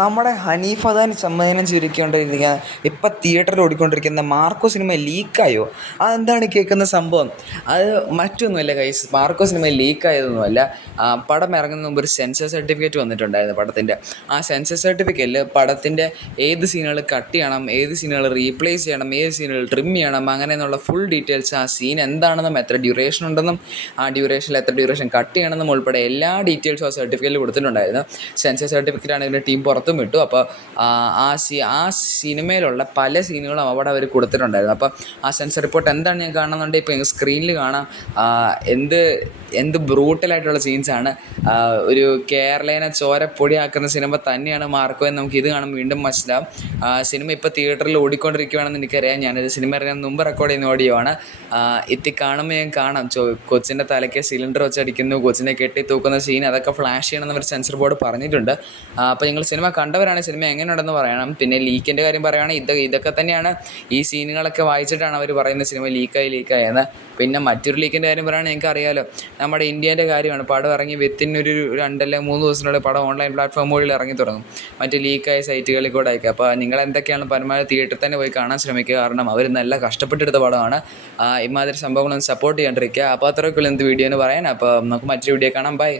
നമ്മുടെ ഹനീഫ് അദാൻ സംവിധാനം ചെയ്തുകൊണ്ടിരിക്കുന്ന ഇപ്പം തിയേറ്ററിൽ ഓടിക്കൊണ്ടിരിക്കുന്ന മാർക്കോ സിനിമ ലീക്കായോ? അതെന്താണ് കേൾക്കുന്ന സംഭവം? അത് മറ്റൊന്നുമല്ല ഗൈസ്, മാർക്കോ സിനിമ ലീക്കായതൊന്നുമല്ല. പടം ഇറങ്ങുന്നതിന് മുമ്പ് ഒരു സെൻസർ സർട്ടിഫിക്കറ്റ് വന്നിട്ടുണ്ടായിരുന്നു പടത്തിൻ്റെ. ആ സെൻസർ സർട്ടിഫിക്കറ്റിൽ പടത്തിൻ്റെ ഏത് സീനുകൾ കട്ട് ചെയ്യണം, ഏത് സീനുകൾ റീപ്ലേസ് ചെയ്യണം, ഏത് സീനുകൾ ട്രിം ചെയ്യണം, അങ്ങനെയെന്നുള്ള ഫുൾ ഡീറ്റെയിൽസ്, ആ സീൻ എന്താണെന്നും എത്ര ഡ്യൂറേഷൻ ഉണ്ടെന്നും ആ ഡ്യൂറേഷനിൽ എത്ര ഡ്യൂറേഷൻ കട്ട് ചെയ്യണമെന്നും ഉൾപ്പെടെ എല്ലാ ഡീറ്റെയിൽസും ആ സർട്ടിഫിക്കറ്റിൽ കൊടുത്തിട്ടുണ്ടായിരുന്നു. സെൻസർ സർട്ടിഫിക്കറ്റ് ആണ് ഇതിൻ്റെ ടീം പുറത്തും വിട്ടു. അപ്പോൾ ആ സിനിമയിലുള്ള പല സീനുകളും അവിടെ അവർ കൊടുത്തിട്ടുണ്ടായിരുന്നു. അപ്പോൾ ആ സെൻസർ റിപ്പോർട്ട് എന്താണ് ഞാൻ കാണുന്നുണ്ടെങ്കിൽ ഇപ്പോൾ സ്ക്രീനിൽ കാണാം. എന്ത് ബ്രൂട്ടലായിട്ടുള്ള സീൻസാണ്. ഒരു കേരളീനെ ചോരപ്പൊടിയാക്കുന്ന സിനിമ തന്നെയാണ് മാർക്കോ എന്ന് നമുക്ക് ഇത് കാണുമ്പോൾ വീണ്ടും മനസ്സിലാവും. സിനിമ ഇപ്പോൾ തിയേറ്ററിൽ ഓടിക്കൊണ്ടിരിക്കുകയാണെന്ന് എനിക്കറിയാം. ഞാനൊരു സിനിമ ഇറങ്ങാൻ മുമ്പ് റെക്കോർഡ് ചെയ്യുന്ന ഓഡിയോ ആണ്. കാണുമ്പോൾ ഞാൻ കാണാം കൊച്ചിൻ്റെ തലയ്ക്ക് സിലിണ്ടർ വെച്ചടിക്കുന്നു, കൊച്ചിനെ കെട്ടി തൂക്കുന്ന സീൻ, അതൊക്കെ ഫ്ലാഷ് ചെയ്യണമെന്ന് ഒരു സെൻസർ ബോർഡ് പറഞ്ഞിട്ടുണ്ട്. അപ്പോൾ നിങ്ങൾ സിനിമ കണ്ടവരാണ് സിനിമ എങ്ങനെയുണ്ടെന്ന് പറയണം. പിന്നെ ലീക്കിൻ്റെ കാര്യം പറയുകയാണെങ്കിൽ ഇതൊക്കെ തന്നെയാണ്. ഈ സീനുകളൊക്കെ വായിച്ചിട്ടാണ് അവർ പറയുന്നത് സിനിമ ലീക്കായെന്ന്. പിന്നെ മറ്റൊരു ലീക്കിൻ്റെ കാര്യം പറയുകയാണെങ്കിൽ എനിക്കറിയാമല്ലോ, നമ്മുടെ ഇന്ത്യേൻ്റെ കാര്യമാണ്. പടം ഇറങ്ങി വിത്തിൻ ഒരു 2 അല്ലെങ്കിൽ 3 ദിവസത്തിനുള്ളിൽ പടം ഓൺലൈൻ പ്ലാറ്റ്ഫോം വഴി ഇറങ്ങി തുടങ്ങും, മറ്റ് ലീക്കായ സൈറ്റുകളിൽ കൂടെ അയക്കുക. അപ്പോൾ നിങ്ങൾ എന്തൊക്കെയാണ് പരമാവധി തിയേറ്ററിൽ തന്നെ പോയി കാണാൻ ശ്രമിക്കുക. കാരണം അവർ നല്ല കഷ്ടപ്പെട്ടെടുത്ത പടമാണ്. ഇമാതിരി സംഭവങ്ങളൊന്നും സപ്പോർട്ട് ചെയ്യാണ്ടിരിക്കുക. അപ്പോൾ അത്രയൊക്കെയുള്ള എന്ത് വീഡിയോ എന്ന് പറയാൻ. അപ്പോൾ നമുക്ക് മറ്റൊരു വീഡിയോ കാണാം. ബൈ.